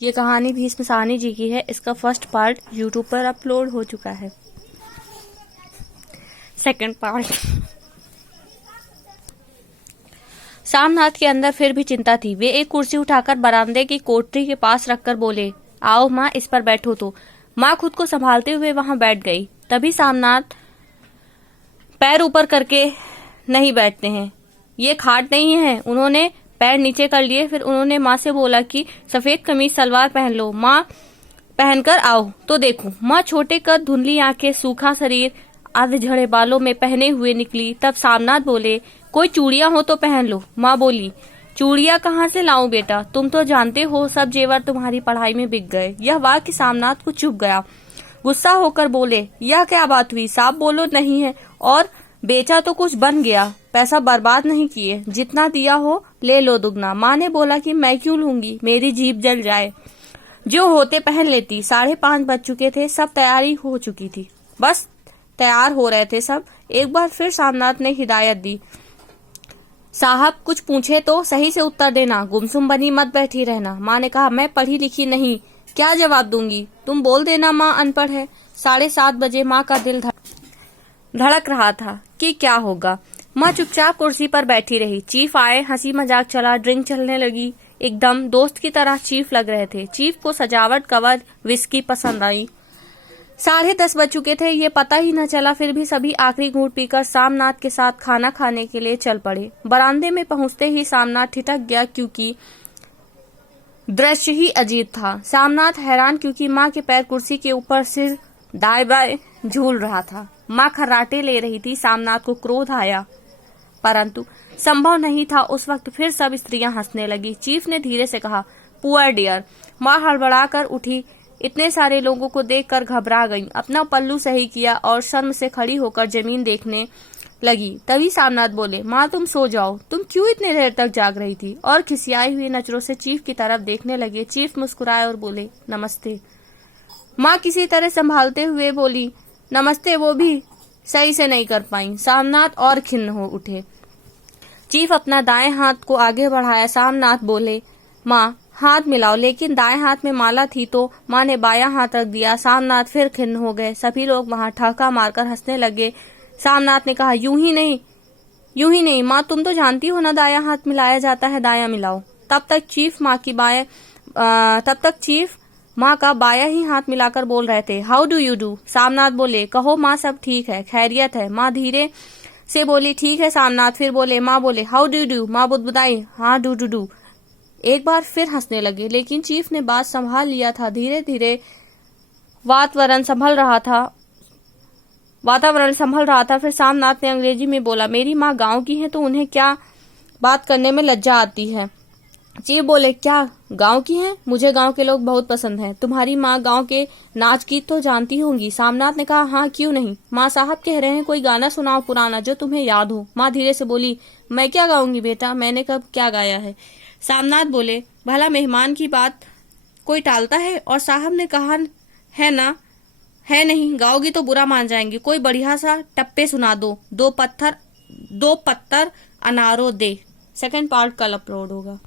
ये कहानी भीष्म साहनी जी की है। इसका फर्स्ट पार्ट यूट्यूब पर अपलोड हो चुका है। Second part. सामनाथ के अंदर फिर भी चिंता थी। वे एक कुर्सी उठाकर बरामदे की कोठरी के पास रखकर बोले, आओ माँ, इस पर बैठो। तो माँ खुद को संभालते हुए वहां बैठ गई। तभी सामनाथ पैर ऊपर करके नहीं बैठते हैं, ये खाट नहीं है। उन्होंने पैर नीचे कर लिए। फिर उन्होंने माँ से बोला कि सफेद कमीज सलवार पहन लो। माँ पहनकर आओ तो देखूं। माँ छोटे कद, धुंधली आंखें, सूखा शरीर, आधे झड़े बालों में पहने हुए निकली। तब सामनाथ बोले, कोई चूड़ियां हो तो पहन लो। माँ बोली, चूड़ियां कहाँ से लाऊं बेटा, तुम तो जानते हो सब जेवर तुम्हारी पढ़ाई में बिक गए। यह वाक्य सामनाथ को चुभ गया। गुस्सा होकर बोले, यह क्या बात हुई, साफ बोलो। नहीं है, और बेचा तो कुछ बन गया, पैसा बर्बाद नहीं किए, जितना दिया हो ले लो दुगना। माँ ने बोला कि मैं क्यों लूंगी, मेरी जीभ जल जाए, जो होते पहन लेती। 5:30 बज चुके थे, सब तैयारी हो चुकी थी, बस तैयार हो रहे थे सब। एक बार फिर सामनाथ ने हिदायत दी, साहब कुछ पूछे तो सही से उत्तर देना, गुमसुम बनी मत बैठी रहना। माँ ने कहा, मैं पढ़ी लिखी नहीं, क्या जवाब दूंगी, तुम बोल देना माँ अनपढ़ है। 7:30 बजे माँ का दिल धड़क रहा था कि क्या होगा। माँ चुपचाप कुर्सी पर बैठी रही। चीफ आए, हंसी मजाक चला, ड्रिंक चलने लगी। एकदम दोस्त की तरह चीफ लग रहे थे। चीफ को सजावट कवर विस्की पसंद आई। 10:30 बज चुके थे, ये पता ही न चला। फिर भी सभी आखिरी घूंट पीकर सामनाथ के साथ खाना खाने के लिए चल पड़े। बरामदे में पहुंचते ही सामनाथ ठिठक गया, क्योंकि दृश्य ही अजीब था। सामनाथ हैरान, क्योंकि माँ के पैर कुर्सी के ऊपर सिर दाएं बाएं झूल रहा था। माँ खर्राटे ले रही थी। सामनाथ को क्रोध आया, परंतु संभव नहीं था। उस वक्त फिर सब स्त्रियां हंसने लगी। चीफ ने धीरे से कहा, पुअर डियर। माँ हड़बड़ाकर उठी। इतने सारे लोगों को देखकर घबरा गई। अपना पल्लू सही किया और शर्म से खड़ी होकर जमीन देखने लगी। तभी सामनाथ बोले, माँ तुम सो जाओ, तुम क्यों इतने देर तक जाग रही थी। और खिसियाई हुई नजरों से चीफ की तरफ देखने लगे। चीफ मुस्कुराए और बोले, नमस्ते। माँ किसी तरह संभालते हुए बोली, नमस्ते वो भी सही से नहीं कर पाई। सामनाथ और खिन्न हो उठे। चीफ अपना दाएं हाथ को आगे बढ़ाया। सामनाथ बोले, माँ हाथ मिलाओ, लेकिन दाएं हाथ में माला थी तो माँ ने बायां हाथ रख दिया। सामनाथ फिर खिन्न हो गए। सभी लोग वहां ठहाका मारकर हंसने लगे। सामनाथ ने कहा, यूं ही नहीं माँ, तुम तो जानती हो ना, दायां हाथ मिलाया जाता है, दायां मिलाओ। तब तक चीफ माँ का बायां ही हाथ मिलाकर बोल रहे थे, how do you do. Samnath बोले, कहो माँ सब ठीक है, खैरियत है। माँ धीरे से बोली, ठीक है सामनाथ। फिर बोले, माँ बोले, हाउ डू डू। माँ बुदबुदाई, हाँ डू। एक बार फिर हंसने लगे, लेकिन चीफ ने बात संभाल लिया था। धीरे धीरे वातावरण संभल रहा था। फिर सामनाथ ने अंग्रेजी में बोला, मेरी माँ गांव की है तो उन्हें क्या बात करने में लज्जा आती है। चीफ बोले, क्या गांव की हैं? मुझे गांव के लोग बहुत पसंद हैं। तुम्हारी माँ गांव के नाच गीत तो जानती होंगी। सामनाथ ने कहा, हाँ क्यों नहीं। माँ साहब कह रहे हैं कोई गाना सुनाओ पुराना जो तुम्हें याद हो। माँ धीरे से बोली, मैं क्या गाऊंगी बेटा, मैंने कब क्या गाया है। सामनाथ बोले, भला मेहमान की बात कोई टालता है, और साहब ने कहा है ना, है नहीं, गाओगी तो बुरा मान जाएंगे। कोई बढ़िया सा टप्पे सुना दो, दो पत्थर अनारो दे। सेकंड पार्ट कल अपलोड होगा।